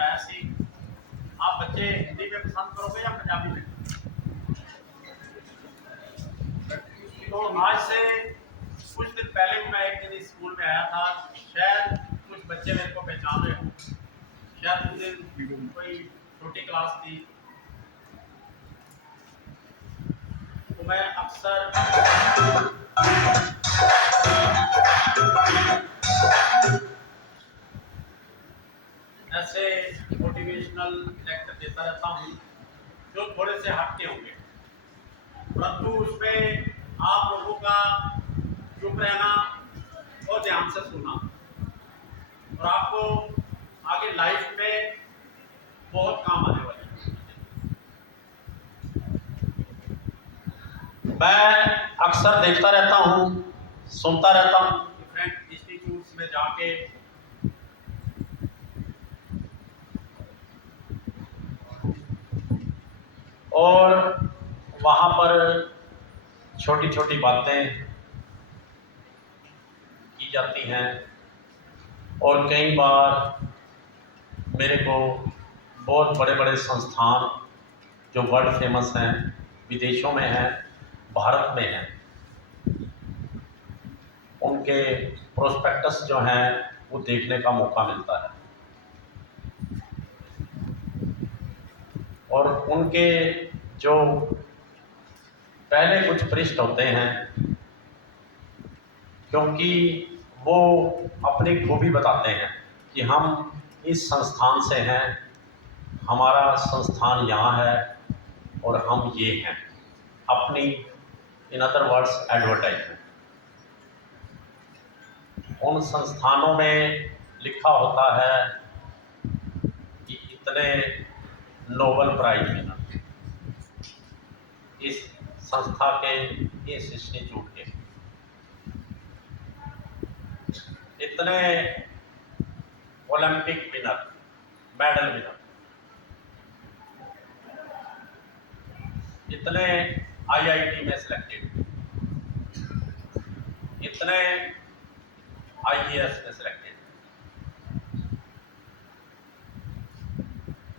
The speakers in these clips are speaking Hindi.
चाहे सी आप बच्चे हिंदी में पसंद करोगे या पंजाबी में? तो आज से कुछ दिन पहले मैं एक दिन स्कूल में आया था, शायद कुछ बच्चे मेरे को पहचान रहे हो, शायद उस दिन कोई छोटी क्लास थी। तो मैं अक्सर ऐसे मोटिवेशनल लेक्चर देता रहता हूँ जो थोड़े से हटके होंगे, परंतु उसमें आप लोगों का चुप रहना और ध्यान से सुनना और आपको आगे लाइफ में बहुत काम आने वाली है। मैं अक्सर देखता रहता हूँ, सुनता रहता हूँ डिफरेंट इंस्टीट्यूट्स में जाके और वहाँ पर छोटी छोटी बातें की जाती हैं और कई बार मेरे को बहुत बड़े बड़े संस्थान जो वर्ल्ड फेमस हैं, विदेशों में हैं, भारत में हैं, उनके प्रोस्पेक्टस जो हैं वो देखने का मौका मिलता है और उनके जो पहले कुछ पृष्ठ होते हैं, क्योंकि वो अपनी खूबी बताते हैं कि हम इस संस्थान से हैं, हमारा संस्थान यहाँ है और हम ये हैं, अपनी इन अदर वर्ड्स एडवर्टाइजमेंट। उन संस्थानों में लिखा होता है कि इतने नोबेल प्राइज विनर इस संस्था के, इस इंस्टीट्यूट के, इतने ओलंपिक विनर, मेडल विनर, इतने आईआईटी में सिलेक्टेड, इतने आईएएस में सिलेक्टेड,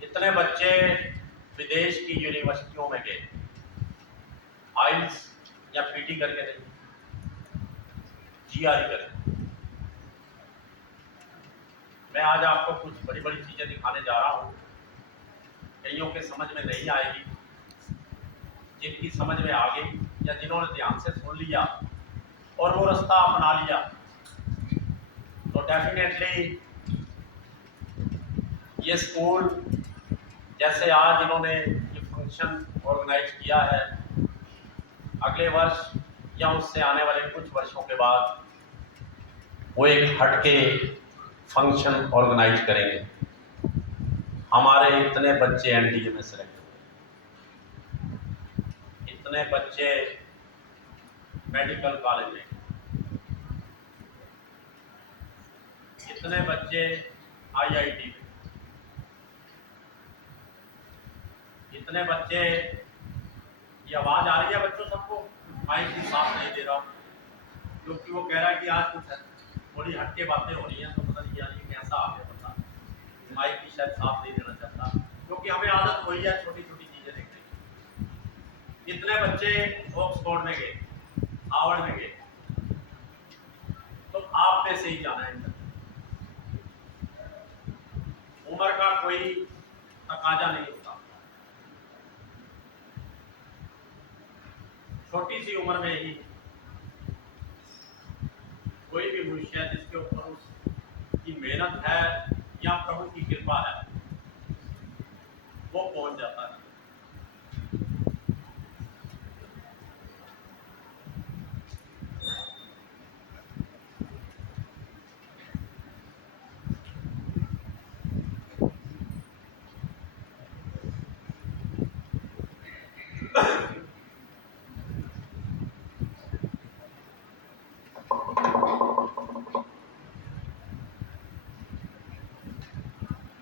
इतने बच्चे विदेश की यूनिवर्सिटियों में गए, आइल्स या पीटी करके नहीं, जीआरई करके। मैं आज आपको कुछ बड़ी बड़ी चीजें दिखाने जा रहा हूँ, कईयों के समझ में नहीं आएगी, जिनकी समझ में आ गई या जिन्होंने ध्यान से सुन लिया और वो रास्ता अपना लिया, तो डेफिनेटली ये स्कूल जैसे आज इन्होंने ये फंक्शन ऑर्गेनाइज किया है, अगले वर्ष या उससे आने वाले कुछ वर्षों के बाद वो एक हटके फंक्शन ऑर्गेनाइज करेंगे। हमारे इतने बच्चे एनडीए में सेलेक्ट हुए, इतने बच्चे मेडिकल कॉलेज में, इतने बच्चे आईआईटी में, इतने बच्चे, ये आवाज़ आ रही है बच्चों सबको? माइक भी साफ नहीं दे रहा हूँ क्योंकि वो कह रहा है कि आज कुछ थोड़ी हटके बातें हो रही हैं, तो पता नहीं यार ये कैसा आ गया बता, माइक भी शायद साफ नहीं देना चाहता क्योंकि हमें आदत वही है छोटी छोटी चीज़ें देखने की। इतने बच्चे ऑक्सफोर्ड में गए, हार्वर्ड में गए, तो आप में से ही जाना है। उम्र का कोई तकाजा नहीं होता, छोटी सी उम्र में ही कोई भी मनुष्य है जिसके ऊपर उसकी मेहनत है या प्रभु की कृपा है, वो पहुंच जाता है।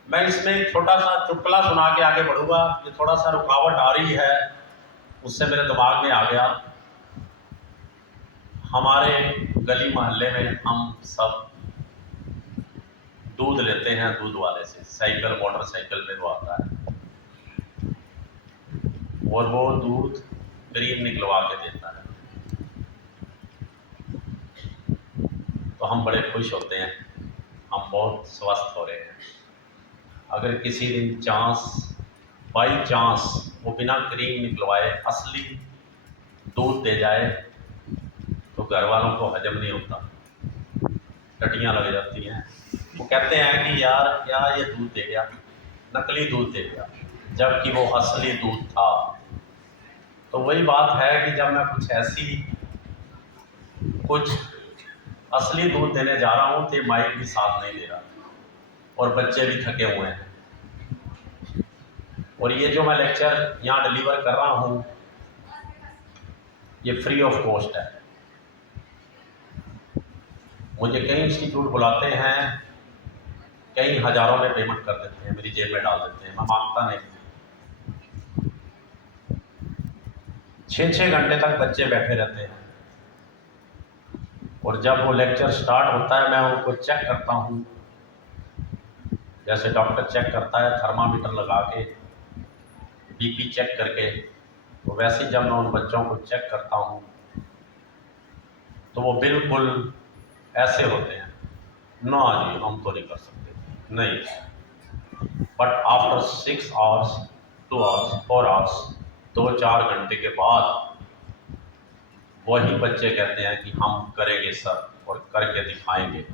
मैं इसमें छोटा सा चुटकुला सुना के आगे बढ़ूंगा, ये थोड़ा सा रुकावट आ रही है उससे मेरे दिमाग में आ गया। हमारे गली मोहल्ले में हम सब दूध लेते हैं दूध वाले से, साइकिल मोटरसाइकिल पे वो आता है, और वो दूध क्रीम निकलवा के देता है, तो हम बड़े खुश होते हैं, हम बहुत स्वस्थ हो रहे हैं। अगर किसी दिन बाई चांस वो बिना क्रीम निकलवाए असली दूध दे जाए तो घर वालों को हजम नहीं होता, टटियाँ लग जाती हैं। वो कहते हैं कि यार क्या ये दूध दे गया, नकली दूध दे गया, जबकि वो असली दूध था। तो वही बात है कि जब मैं कुछ असली दूध देने जा रहा हूँ तो माइक भी साथ नहीं दे रहा और बच्चे भी थके हुए हैं। और ये जो मैं लेक्चर यहाँ डिलीवर कर रहा हूँ ये फ्री ऑफ कॉस्ट है। मुझे कई इंस्टीट्यूट बुलाते हैं, कई हज़ारों में पेमेंट कर देते हैं, मेरी जेब में डाल देते हैं, मैं मांगता नहीं। 6-6 घंटे तक बच्चे बैठे रहते हैं और जब वो लेक्चर स्टार्ट होता है मैं उनको चेक करता हूँ, जैसे डॉक्टर चेक करता है थर्मामीटर लगा के, बीपी चेक करके, तो वैसे ही जब मैं उन बच्चों को चेक करता हूँ तो वो बिल्कुल ऐसे होते हैं, ना जी हम तो नहीं कर सकते, नहीं। But after 6 hours, 2 hours, 4 hours, 2-4 घंटे के बाद वही बच्चे कहते हैं कि हम करेंगे सर, और करके दिखाएंगे।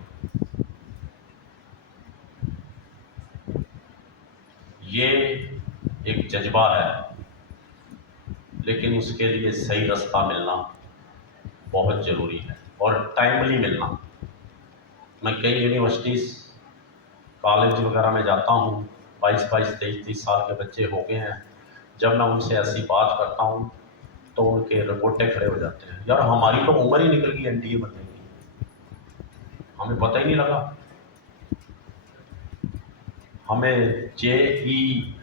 ये एक जज्बा है, लेकिन उसके लिए सही रास्ता मिलना बहुत ज़रूरी है और टाइमली मिलना। मैं कई यूनिवर्सिटीज़, कॉलेज वगैरह में जाता हूँ, 22-22, 23-23 साल के बच्चे हो गए हैं, जब मैं उनसे ऐसी बात करता हूँ तो उनके रंगोटे खड़े हो जाते हैं, यार हमारी तो उम्र ही निकल गई एनडीए बनने की, हमें पता ही नहीं लगा, हमें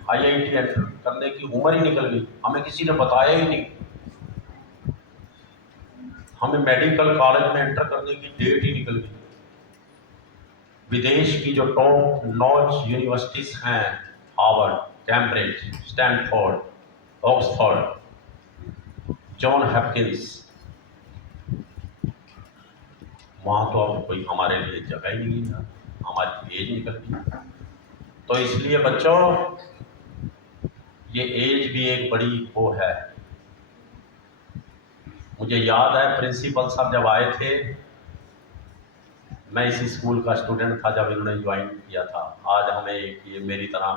IIT एंटर करने की उम्र ही निकल गई, हमें किसी ने बताया ही नहीं, हमें मेडिकल कॉलेज में एंटर करने की डेट ही निकल गई। विदेश की जो टॉप नॉच यूनिवर्सिटीज़ हैं, Harvard, Cambridge, Stanford, Oxford, John Hopkins, वहाँ तो अब कोई हमारे लिए जगह ही नहीं है, हमारी एज निकल गई। तो इसलिए बच्चों, ये एज भी एक बड़ी वो है। मुझे याद है प्रिंसिपल साहब जब आए थे, मैं इसी स्कूल का स्टूडेंट था जब इन्होंने ज्वाइन किया था। आज हमें ये मेरी तरह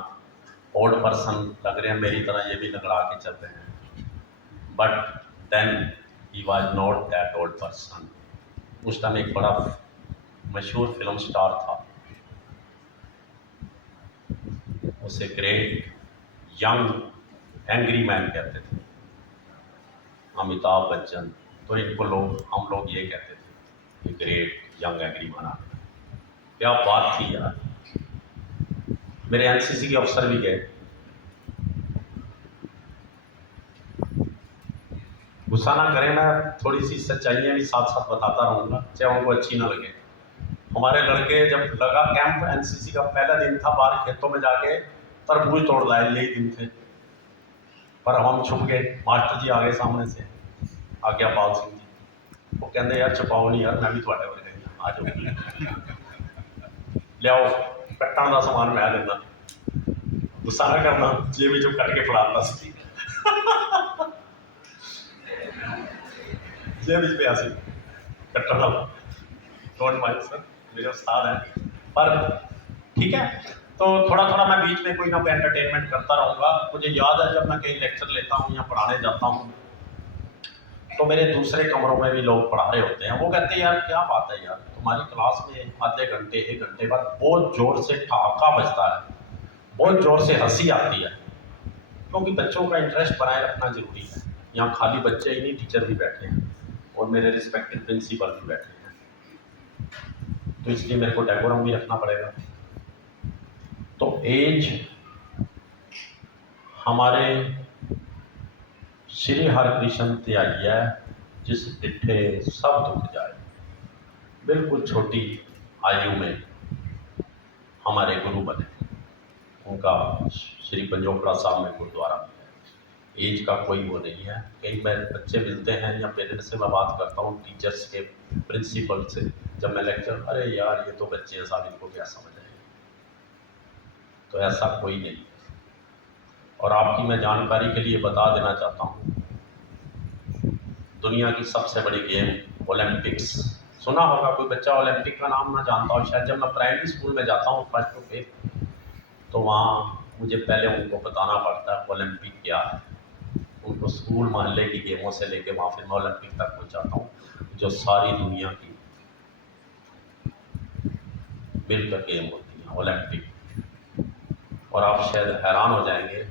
ओल्ड पर्सन लग रहे हैं, मेरी तरह ये भी लगड़ा के चल रहे हैं, but then he was not that old person. उस टाइम एक बड़ा मशहूर फिल्म स्टार था, उसे ग्रेट यंग एंग्री मैन कहते थे, अमिताभ बच्चन। तो इनको हम लोग ये कहते थे, ग्रेट यंग एंग्री मैन। क्या बात थी यार। मेरे एनसीसी के अफसर भी गए, गुस्सा ना करें, मैं थोड़ी सी सच्चाइयाँ भी साथ साथ बताता रहूँगा, चाहे उनको अच्छी ना लगे। हमारे लड़के जब लगा कैंप, एनसीसी का पहला दिन था, बाहर खेतों में जाके तरबूज तोड़ लाए, यही दिन थे, पर हम छुप गए। मास्टर जी आ गए सामने से, आज्ञापाल सिंह जी, वो कहते यार छुपाओ नहीं यार, मैं भी थोड़े वर्गे आ जाऊँगी, लियाओ कट्टण का समान मैं देना, गुस्सा ना करना, जे भी जो कट के फड़ा सी जे भी पे आसी कट्टण वाला, डोंट माइंड सर, मेरे उस्ताद हैं। पर ठीक है, तो थोड़ा थोड़ा मैं बीच में कोई ना कोई एंटरटेनमेंट करता रहूँगा। मुझे याद है जब मैं कहीं लेक्चर लेता हूँ या पढ़ाने जाता हूँ तो मेरे दूसरे कमरों में भी लोग पढ़ा रहे होते हैं, वो कहते हैं यार क्या बात है यार, तुम्हारी क्लास में आधे घंटे 1 घंटे बाद बहुत ज़ोर से ठहाका बजता है, बहुत ज़ोर से हंसी आती है, क्योंकि बच्चों का इंटरेस्ट बनाए रखना ज़रूरी है। यहाँ खाली बच्चे ही नहीं, टीचर भी बैठे हैं और मेरे रिस्पेक्टिव प्रिंसिपल भी बैठे हैं, तो इसलिए मेरे को डेकोरम भी रखना पड़ेगा। तो एज हमारे श्री हरकृष्ण त्यागी है, जिस डिठे सब दुख जाए। बिल्कुल छोटी आयु में हमारे गुरु बने। उनका श्री पंजोखड़ा साहब में गुरुद्वारा भी है। एज का कोई वो नहीं है। कई बार बच्चे मिलते हैं या पेरेंट्स से मैं बात करता हूँ, टीचर्स के, प्रिंसिपल से, जब मैं लेक्चर, अरे यार ये तो बच्चे हैं साहब, इनको क्या समझ आएगी। तो ऐसा कोई नहीं है। और आपकी मैं जानकारी के लिए बता देना चाहता हूँ, दुनिया की सबसे बड़ी गेम ओलंपिक्स, सुना होगा कोई बच्चा ओलंपिक का नाम ना जानता हो शायद। जब मैं प्राइमरी स्कूल में जाता हूँ फर्स्ट पे, तो वहाँ मुझे पहले उनको बताना पड़ता है ओलंपिक क्या है। उनको स्कूल मोहल्ले की गेमों से लेके वहाँ फिर मैं ओलंपिक तक पहुँचाता हूँ, जो सारी दुनिया की मिलकर गेम होती है ओलंपिक। और आप शायद हैरान हो जाएंगे,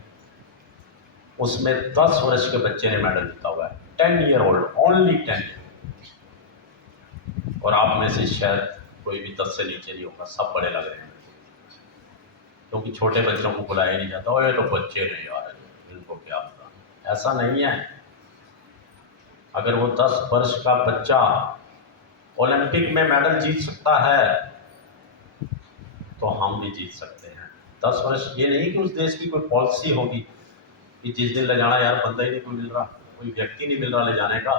उसमें 10 वर्ष के बच्चे ने मेडल जीता हुआ है, 10 ईयर ओल्ड, ओनली 10 ईयर। और आप में से शायद कोई भी 10 से नीचे नहीं होगा, सब बड़े लग रहे हैं, क्योंकि छोटे बच्चों को बुलाया नहीं जाता। और ये तो बच्चे नहीं आ रहे, इनको क्या पता। ऐसा नहीं है। अगर वो 10 वर्ष का बच्चा ओलंपिक में मेडल जीत सकता है, तो हम भी जीत सकते हैं। 10 वर्ष, ये नहीं कि उस देश की कोई पॉलिसी होगी कि जिस दिन ले जाना, यार बंदा ही नहीं कोई मिल रहा, कोई व्यक्ति नहीं मिल रहा ले जाने का,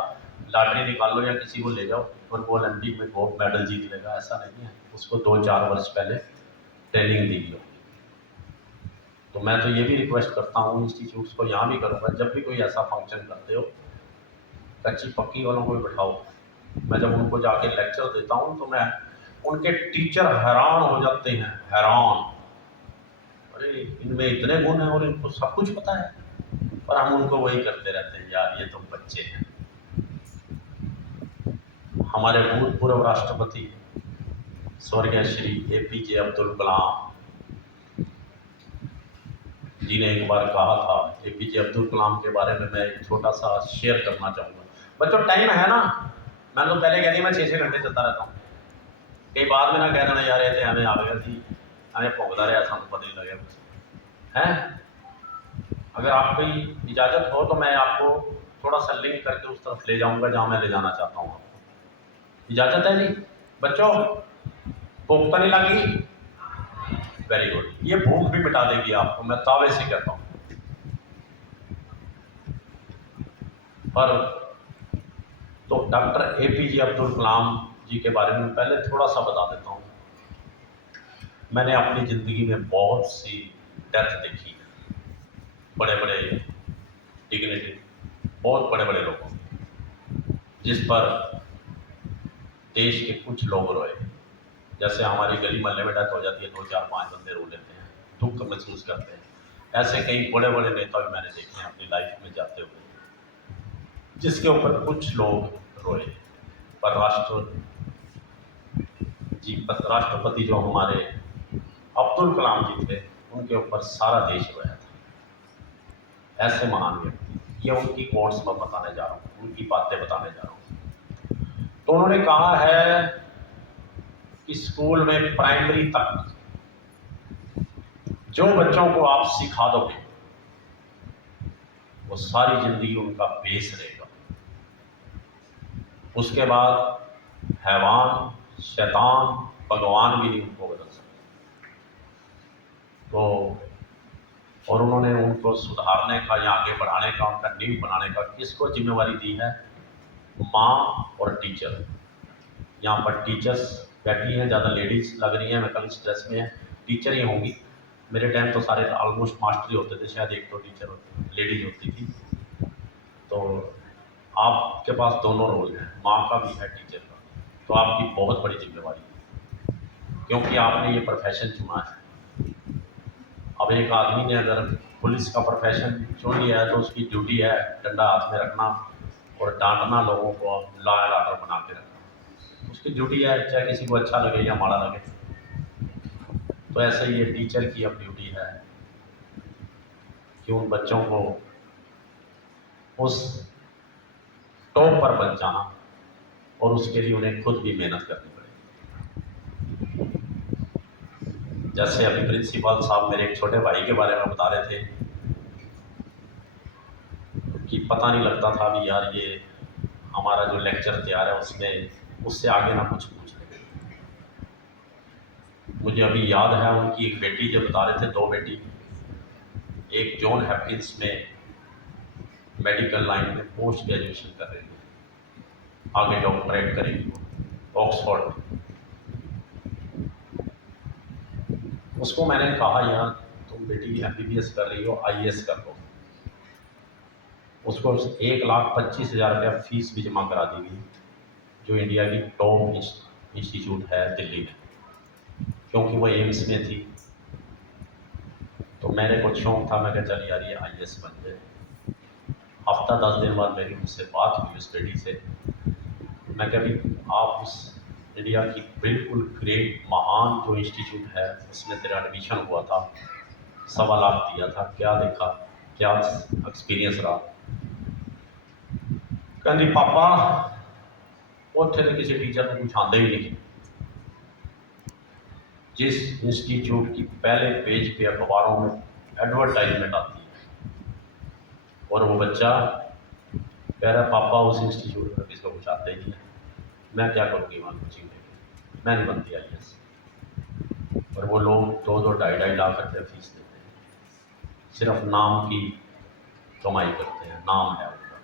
लॉटरी निकाल लो या किसी को ले जाओ और वो ओलंपिक में गोल्ड मेडल जीत लेगा। ऐसा नहीं है। उसको 2-4 वर्ष पहले ट्रेनिंग दी गई। तो मैं तो ये भी रिक्वेस्ट करता हूँ इंस्टीट्यूट्स को, यहाँ भी करूँगा, जब भी कोई ऐसा फंक्शन करते हो, कच्ची पक्की वालों को भी बैठाओ। मैं जब उनको जाके लेक्चर देता हूँ तो मैं, उनके टीचर हैरान हो जाते हैं, हैरान, अरे इनमें इतने गुण हैं और इनको सब कुछ पता है। पर हम उनको वही करते रहते हैं, यार ये तो बच्चे हैं। हमारे भूतपूर्व राष्ट्रपति स्वर्गीय श्री APJ अब्दुल कलाम जी ने एक बार कहा था, APJ अब्दुल कलाम के बारे में मैं एक छोटा सा शेयर करना चाहूँगा। बच्चों टाइम है ना, मैं तो पहले कह दी मैं 6-6 घंटे चलता रहता हूँ, कई बाद में ना कह देना यार ये हमें आ गया थी, हमें भोगता रहा, सानू पता नहीं लगे कुछ है। अगर आपकी इजाज़त हो तो मैं आपको थोड़ा सा लिंक करके उस तरफ ले जाऊँगा जहाँ मैं ले जाना चाहता हूँ आपको। इजाज़त है जी बच्चों? भूख तो नहीं लगी? वेरी गुड, ये भूख भी मिटा देगी आपको, मैं दावे से कहता हूँ। पर तो डॉक्टर APJ अब्दुल कलाम जी के बारे में पहले थोड़ा सा बता देता हूँ। मैंने अपनी ज़िंदगी में बहुत सी डेथ देखी है, बड़े बड़े डिग्निटी, बहुत बड़े बड़े लोगों, जिस पर देश के कुछ लोग रोए। जैसे हमारी गली मोहल्ले में डेथ हो जाती है, 2-4-5 बंदे रो लेते हैं, दुख महसूस करते हैं। ऐसे कई बड़े बड़े नेता भी मैंने देखे हैं अपनी लाइफ में जाते हुए, जिसके ऊपर कुछ लोग रोए। पर राष्ट्रपति जो हमारे अब्दुल कलाम जी थे, उनके ऊपर सारा देश रोया था। ऐसे महान व्यक्ति, ये उनकी कोट्स मैं बताने जा रहा हूँ, उनकी बातें बताने जा रहा हूँ। तो उन्होंने कहा है कि स्कूल में प्राइमरी तक जो बच्चों को आप सिखा दोगे, वो सारी जिंदगी उनका बेस रहेगा। उसके बाद हैवान, शैतान, भगवान भी नहीं उनको बदल सकते। तो और उन्होंने उनको सुधारने का या आगे बढ़ाने का, उनका नींव बनाने का किसको जिम्मेवारी दी है? माँ और टीचर। यहाँ पर टीचर्स बैठी हैं, ज़्यादा लेडीज़ लग रही हैं, मैं कल इस ड्रेस में है, टीचर ही होंगी। मेरे टाइम तो सारे ऑलमोस्ट मास्टर ही होते थे, शायद एक तो टीचर लेडीज होती थी। तो आपके पास दोनों रोल हैं, माँ का भी है, टीचर का। तो आपकी बहुत बड़ी जिम्मेवारी है, क्योंकि आपने ये प्रोफेशन चुना है। अब एक आदमी ने अगर पुलिस का प्रोफेशन चुन लिया है तो उसकी ड्यूटी है डंडा हाथ में रखना और डांटना लोगों को, लॉ एंड ऑर्डर बना के रखना, उसकी ड्यूटी है, चाहे किसी को अच्छा लगे या माड़ा लगे। तो ऐसे ये टीचर की अब ड्यूटी है कि उन बच्चों को उस टॉप पर पहुंचाना, और उसके लिए उन्हें खुद भी मेहनत करनी पड़ेगी। जैसे अभी प्रिंसिपल साहब मेरे एक छोटे भाई के बारे में बता रहे थे कि पता नहीं लगता था भी यार ये हमारा जो लेक्चर तैयार है उसमें उससे आगे ना कुछ पूछ ले। मुझे अभी याद है उनकी एक बेटी, जब बता रहे थे 2 बेटी, एक जॉन हॉपकिंस में मेडिकल लाइन में पोस्ट ग्रेजुएशन कर रही है, आगे डॉक्टरेट करेगी वो ऑक्सफोर्ड में। उसको मैंने कहा यार तुम बेटी MBBS कर रही हो, IAS कर लो। उसको 1,25,000 रुपया फीस भी जमा करा दी गई, जो इंडिया की टॉप इंस्टीट्यूट है दिल्ली में, क्योंकि वो एम्स में थी। तो मेरे को शौक था, मैं कहा चल यार ये IAS बन जाए। हफ्ता 10 दिन बाद मेरी उनसे बात हुई उस बेटी से। मैं कहा भी आप उस इंडिया की बिल्कुल ग्रेट महान जो इंस्टीट्यूट है उसमें तेरा एडमिशन हुआ था, 1.25 लाख दिया था, क्या देखा, क्या एक्सपीरियंस रहा? कहती पापा उत्थे तो किसी टीचर को कुछ आंदा ही नहीं। जिस इंस्टीट्यूट की पहले पेज पे अखबारों में एडवर्टाइजमेंट आती है और वो बच्चा कह रहा है पापा उस इंस्टीट्यूट में किसी को कुछ आता ही नहीं है, मैं क्या करूँगी वहाँ कोचिंग लेके, मैं नहीं बनती IAS। और वो लोग 2-2, 2.5 लाख रुपये फीस देते हैं, सिर्फ नाम की कमाई करते हैं, नाम है उनका।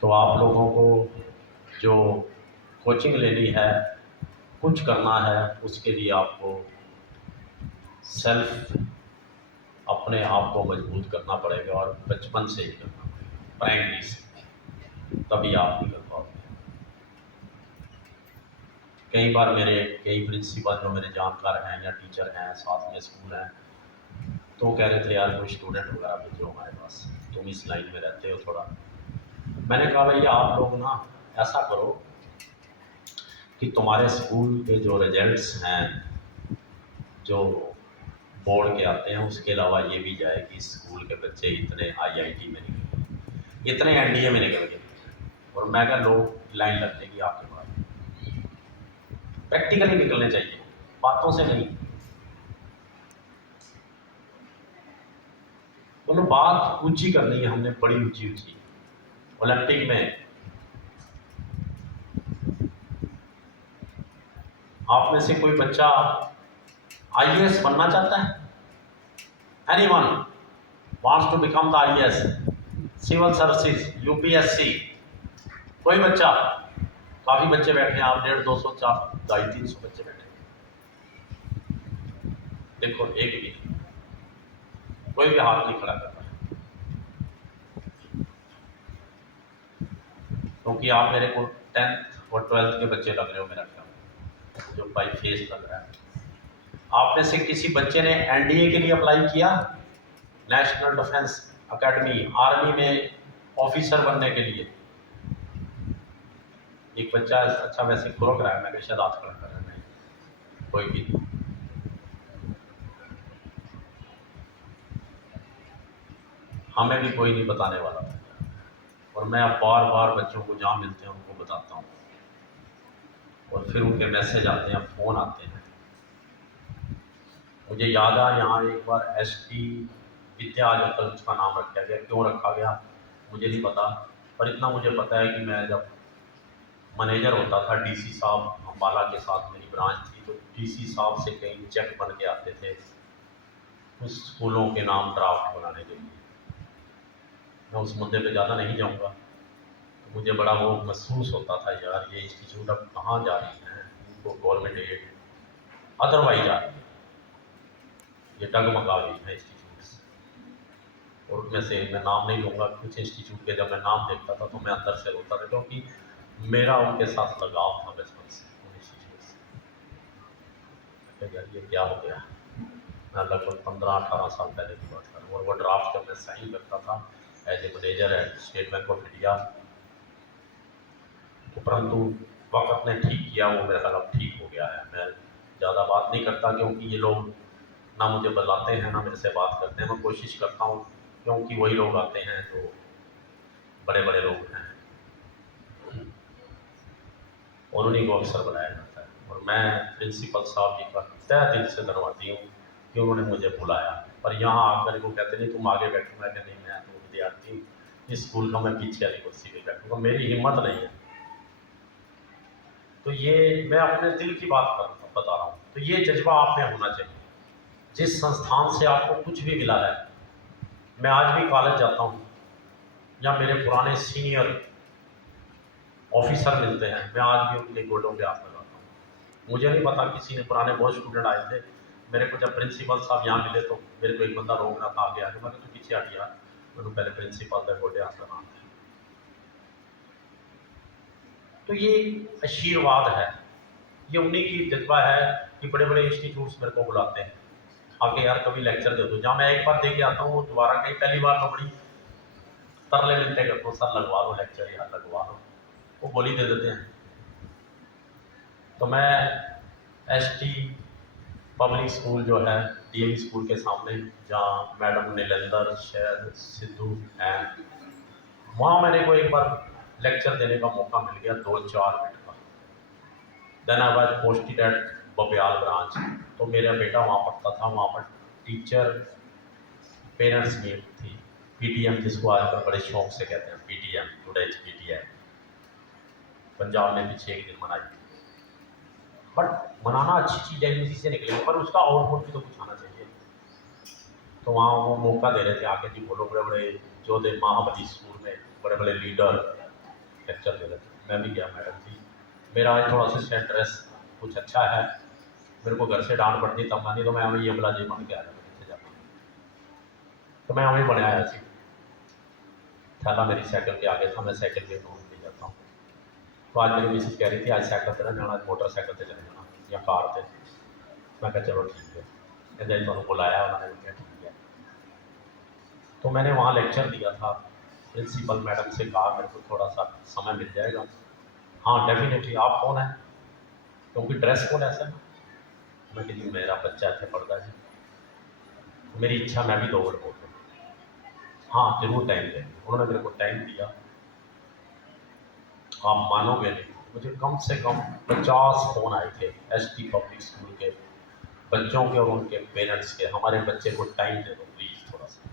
तो आप लोगों को जो कोचिंग लेनी है, कुछ करना है, उसके लिए आपको सेल्फ अपने आप को मजबूत करना पड़ेगा और बचपन से ही करना पड़ेगा, प्राइमरी से, तभी आप निकल पाओगे। कई बार मेरे कई प्रिंसिपल जो मेरे जानकार हैं या टीचर हैं, साथ में स्कूल हैं, तो वो कह रहे थे यार कोई स्टूडेंट वगैरह भेजो हमारे पास, तुम इस लाइन में रहते हो थोड़ा। मैंने कहा भैया आप लोग ना ऐसा करो कि तुम्हारे स्कूल के जो रिजल्ट्स हैं, जो बोर्ड के आते हैं, उसके अलावा ये भी जाए कि स्कूल के बच्चे इतने IIT में निकल गए, इतने NDA में निकल गए, और मैं क्या लोग लाइन लग जाएगी आपके पास। प्रैक्टिकली निकलने चाहिए, बातों से नहीं। बोलो बात ऊंची करनी है हमने, बड़ी ऊंची ऊंची। ओलंपिक में आप में से कोई बच्चा IAS बनना चाहता है? Anyone wants to become the IAS, civil services, UPSC? कोई बच्चा? काफी बच्चे बैठे हैं, आप 150, 200, 400, 250, 300 बच्चे बैठे हैं। देखो एक भी कोई भी हाथ नहीं खड़ा कर रहा है, क्योंकि आप मेरे को 10th और 12th के बच्चे लग रहे हो मेरा ख्याल, जो बाई फेस लग रहा है। आप में से किसी बच्चे ने NDA के लिए अप्लाई किया, नेशनल डिफेंस अकेडमी, आर्मी में ऑफिसर बनने के लिए? एक बच्चा अच्छा वैसे खुरक रहा है, मैं शायद हाथ खड़ा कर रहा है, नहीं कोई भी नहीं। हमें भी कोई नहीं बताने वाला था, और मैं अब बार बार बच्चों को जहाँ मिलते हैं उनको बताता हूँ, और फिर उनके मैसेज आते हैं, फ़ोन आते हैं। मुझे याद आ यहाँ एक बार ST विद्या आजकल उसका नाम रखा गया, क्यों रखा गया मुझे नहीं पता, पर इतना मुझे पता है कि मैं जब मैनेजर होता था, DC साहब अम्बाला के साथ मेरी ब्रांच थी, तो DC साहब से कई चेक बन के आते थे उस स्कूलों के नाम ड्राफ्ट बनाने के लिए। मैं उस मुद्दे पे ज़्यादा नहीं जाऊंगा। तो मुझे बड़ा वो महसूस होता था यार ये इंस्टीट्यूट अब कहाँ जा रही हैं, इनको गवर्नमेंट एड अदरवाइज आ रही है, ये डगमगा गई है इंस्टीट्यूट्स। और उनमें से मैं नाम नहीं लूँगा, कुछ इंस्टीट्यूट के जब मैं नाम देखता था तो मैं अंदर से रोता था, क्योंकि मेरा उनके साथ लगाव था बचपन से, उन इंस्टीट्यूट से। यार ये क्या हो गया, मैं लगभग 15-18 साल पहले की बात करूँ, और वो ड्राफ्ट जब मैं साइन करता था as a manager at State Bank of India, तो परंतु वक्त ने ठीक किया, वो मेरा ख्याल अब ठीक हो गया है। मैं ज़्यादा बात नहीं करता, क्योंकि ये लोग ना मुझे बुलाते हैं ना मेरे से बात करते हैं। मैं कोशिश करता हूँ, क्योंकि वही लोग आते हैं जो बड़े बड़े लोग हैं, और उन्हीं को अफसर बनाया जाता है। और मैं प्रिंसिपल साहब जी का तहे दिल से धन्यवादी हूँ कि उन्होंने मुझे बुलाया, और यहाँ आकर को कहते नहीं तुम आगे बैठो, मैं नहीं, मैं तो विद्यार्थी हूँ, इस स्कूल का मैं पीछे वाली कुर्सी पर बैठूँगा, मेरी हिम्मत नहीं है। तो ये मैं अपने दिल की बात बता रहा हूँ। तो ये जज्बा आप में होना चाहिए। जिस संस्थान से आपको कुछ भी मिला है, मैं आज भी कॉलेज जाता हूँ या मेरे पुराने सीनियर ऑफिसर मिलते हैं, मैं आज भी उनके गोडों पे हाथ लगाता हूँ। मुझे नहीं पता, किसी ने पुराने बहुत स्टूडेंट आए थे मेरे को, जब प्रिंसिपल साहब यहाँ मिले तो मेरे को एक बंदा रोक रहा था आगे आगे, मैंने तो पीछे हट गया, मैंने पहले प्रिंसिपल का गोडे हाथ लगाना। तो ये आशीर्वाद है, ये उन्हीं की जज्बा है कि बड़े बड़े इंस्टीट्यूट्स मेरे को बुलाते हैं, आगे यार कभी लेक्चर दे दो। जहाँ मैं एक बार दे के आता हूँ वो दोबारा कहीं, पहली बार तो बड़ी तरले मिलते करते हो, सर लगवा दो लेक्चर, यार लगवा दो, वो बोली दे देते हैं। तो मैं ST पब्लिक स्कूल जो है DAV स्कूल के सामने, जहाँ मैडम नीलेंदर शहर सिद्धू हैं, वहाँ मेरे को एक बार लेक्चर देने का मौका मिल गया 2-4 मिनट का। Then I was posted at Babiyal branch. तो मेरा बेटा वहाँ पढ़ता था, वहाँ पर टीचर पेरेंट्स मीट थी, PTM जिसको आजकल बड़े शौक से कहते हैं, PTM टुडेज PTM, पंजाब में पीछे एक दिन मनाई। बट मनाना अच्छी चीज़ है, इसी से निकलेगी, पर उसका आउटपुट भी तो कुछ आना चाहिए। तो वहाँ वो मौका दे रहे थे आके, जी बोलो, बड़े बड़े जो थे महाबली स्कूल में बड़े बड़े लीडर लेक्चर दे रहे थे। मैं भी गया, मैडम जी मेरा आज थोड़ा सा ड्रेस कुछ अच्छा है, मेरे को घर से डांट पड़ती तब, नहीं तो मैं हमें ये बला जी बन के आ जाता जाता, तो मैं हमें बने आया सी। थैला मेरी साइकिल के आगे था, मैं साइकिल के ढूंढ ले जाता हूँ। तो आज मेरी मिसेज कह रही थी आज साइकिल से ना जाना, आज मोटरसाइकिल से चले जाना या कार से। मैं कहा चलो ठीक है, कहते जी तुम बुलाया, उन्होंने कहा ठीक है। तो मैंने वहाँ लेक्चर दिया था, प्रिंसिपल मैडम से कहा मेरे को थोड़ा सा समय मिल जाएगा। हाँ डेफिनेटली, आप कौन है, क्योंकि ड्रेस कोड ऐसा है। मैं कि जी मेरा बच्चा इतने पढ़ता है, मेरी इच्छा मैं भी 2 वर्ड बोल दूँ, हाँ जरूर टाइम देंगे। उन्होंने मेरे को टाइम दिया, आप मानोगे नहीं, मुझे कम से कम 50 फ़ोन आए थे ST पब्लिक स्कूल के बच्चों के और उनके पेरेंट्स के, हमारे बच्चे को टाइम दे दो प्लीज़ थोड़ा सा।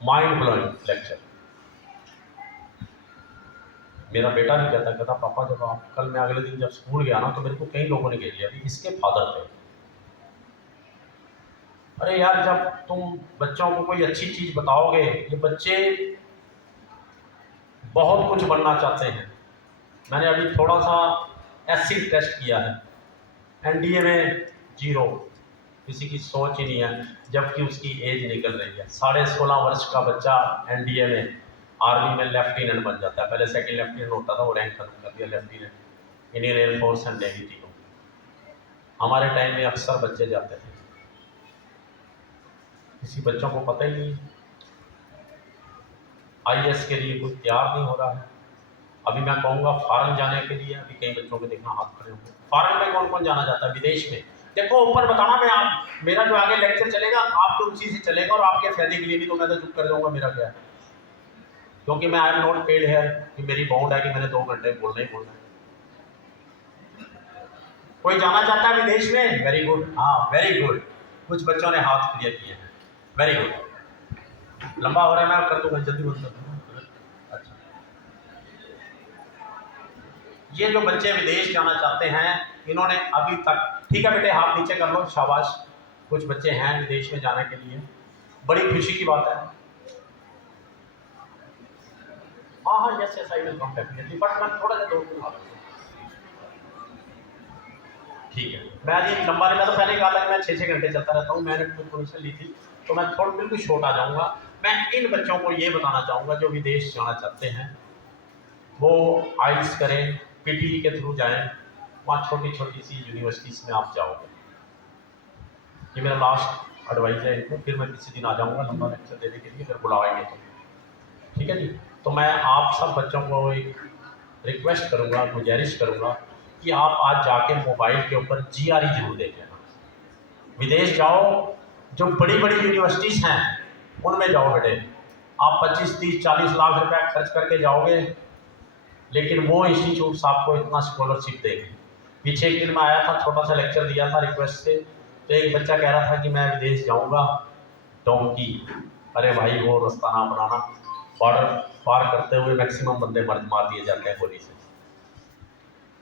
Mind blowing lecture. मेरा बेटा भी कहता पापा जब आप कल, मैं अगले दिन जब स्कूल गया ना तो मेरे को कई लोगों ने कह दिया कि इसके फादर थे। अरे यार, जब तुम बच्चों को कोई अच्छी चीज़ बताओगे, ये बच्चे बहुत कुछ बनना चाहते हैं। मैंने अभी थोड़ा सा एसिड टेस्ट किया है, NDA में 0, किसी की सोच ही नहीं है, जबकि उसकी एज निकल रही है। 16.5 वर्ष का बच्चा NDA में आर्मी में लेफ्टिनेंट बन जाता है। पहले सेकंड लेफ्टिनेंट होता था, वो रैंक खत्म कर दिया lieutenant. Indian air force and navy तीनों। हमारे टाइम में अक्सर बच्चे जाते थे, किसी बच्चों को पता ही नहीं IAS के लिए कोई तैयार नहीं हो रहा है। अभी मैं कहूँगा फॉरेन जाने के लिए, अभी कई बच्चों के देखना हाथ खड़े होंगे। फॉरेन में कौन कौन जाना चाहता है, विदेश में? देखो ऊपर बताना, मैं आप मेरा जो आगे लेक्चर चलेगा आपको उसी से चलेगा, और आपके फायदे के लिए भी, तो मैं तो चुप कर जाऊँगा, मेरा क्या है, क्योंकि मैं आई एम नॉट पेड है कि मेरी बाउंड है कि मैंने 2 घंटे बोलना ही बोलना है। कोई जाना चाहता है विदेश में? वेरी गुड, हाँ वेरी गुड, कुछ बच्चों ने हाथ क्लियर किए हैं, वेरी गुड। लंबा हो रहा है, मैं कर दूँगा, जल्दी बंद कर दूँगा। अच्छा, ये जो बच्चे विदेश जाना चाहते हैं, इन्होंने अभी तक, ठीक है बेटे हाथ नीचे कर लो, शाबाश, कुछ बच्चे हैं विदेश में जाने के लिए, बड़ी खुशी की बात है। हाँ हाँ, yes yes, I will come definitely, but मैं थोड़ा सा दूर, ठीक है। मैं आज ये लंबा नहीं, मैं तो पहले कहा था कि मैं 6-6 घंटे चलता रहता हूँ, मैंने परमिशन ली थी, तो मैं थोड़ा बिल्कुल शॉर्ट आ जाऊँगा। मैं इन बच्चों को ये बताना चाहूँगा जो विदेश जाना चाहते हैं, वो IELTS करें, PTE के थ्रू जाएं, वहाँ छोटी छोटी सी यूनिवर्सिटीज़ में आप जाओगे। ये मेरा लास्ट एडवाइस है इनको, फिर मैं किसी दिन आ जाऊँगा लंबा लेक्चर देने के लिए, अगर बुलाएंगे तो, ठीक है जी। तो मैं आप सब बच्चों को एक रिक्वेस्ट करूँगा, गुजारिश करूँगा कि आप आज जाके मोबाइल के ऊपर GRE जरूर देख लेना। विदेश जाओ, जो बड़ी बड़ी यूनिवर्सिटीज़ हैं उनमें जाओ बेटे, आप 25, 30, 40 लाख रुपया खर्च करके जाओगे, लेकिन वो इंस्टीट्यूट्स आपको इतना स्कॉलरशिप देंगे। पीछे एक दिन मैं आया था, छोटा सा लेक्चर दिया था रिक्वेस्ट से, तो एक बच्चा कह रहा था कि मैं विदेश जाऊँगा डोंकी, अरे भाई वो रास्ता ना बनाना, बॉर्डर पार करते हुए मैक्सिमम बंदे मार दिए जाते हैं गोली से।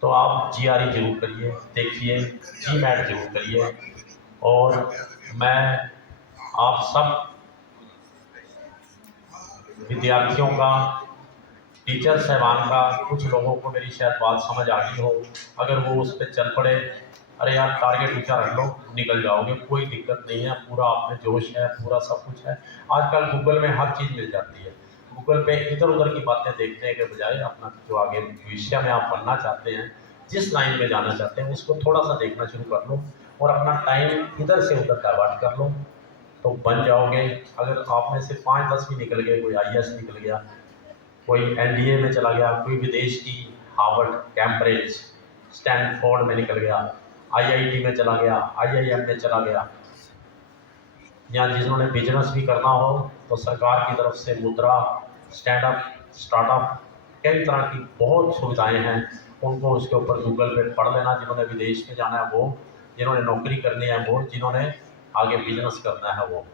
तो आप GRE जरूर करिए, देखिए, GMAT जरूर करिए। और मैं आप सब विद्यार्थियों का, टीचर साहबान का, कुछ लोगों को मेरी शायद बात समझ आ गई हो, अगर वो उस पर चल पड़े, अरे यार टारगेट ऊंचा रख लो, निकल जाओगे, कोई दिक्कत नहीं है, पूरा आप में जोश है, पूरा सब कुछ है। आजकल गूगल में हर चीज़ मिल जाती है। गूगल पे इधर उधर की बातें देखने के बजाय अपना जो आगे भविष्य में आप बनना चाहते हैं, जिस लाइन में जाना चाहते हैं, उसको थोड़ा सा देखना शुरू कर लो और अपना टाइम इधर से उधर डाइवर्ट कर लो, तो बन जाओगे। अगर आप में से 5-10 भी निकल गए, कोई IAS निकल गया, कोई NDA में चला गया, कोई विदेश की हार्वर्ड, कैम्ब्रिज, स्टैनफोर्ड में निकल गया, IIT में चला गया, IIM में चला गया, या जिन्होंने बिजनेस भी करना हो तो सरकार की तरफ से मुद्रा, स्टैंडअप, स्टार्टअप, कई तरह की बहुत सुविधाएं हैं, उनको उसके ऊपर गूगल पे पढ़ लेना। जिन्होंने विदेश में जाना है वो, जिन्होंने नौकरी करनी है वो, जिन्होंने आगे बिजनेस करना है वो।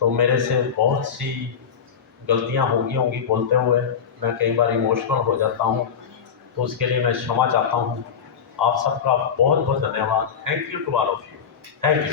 तो मेरे से बहुत सी गलतियां होंगी बोलते हुए, मैं कई बार इमोशनल हो जाता हूं, तो उसके लिए मैं क्षमा चाहता हूं। आप सबका बहुत बहुत धन्यवाद। Thank you to all of you. Thank you.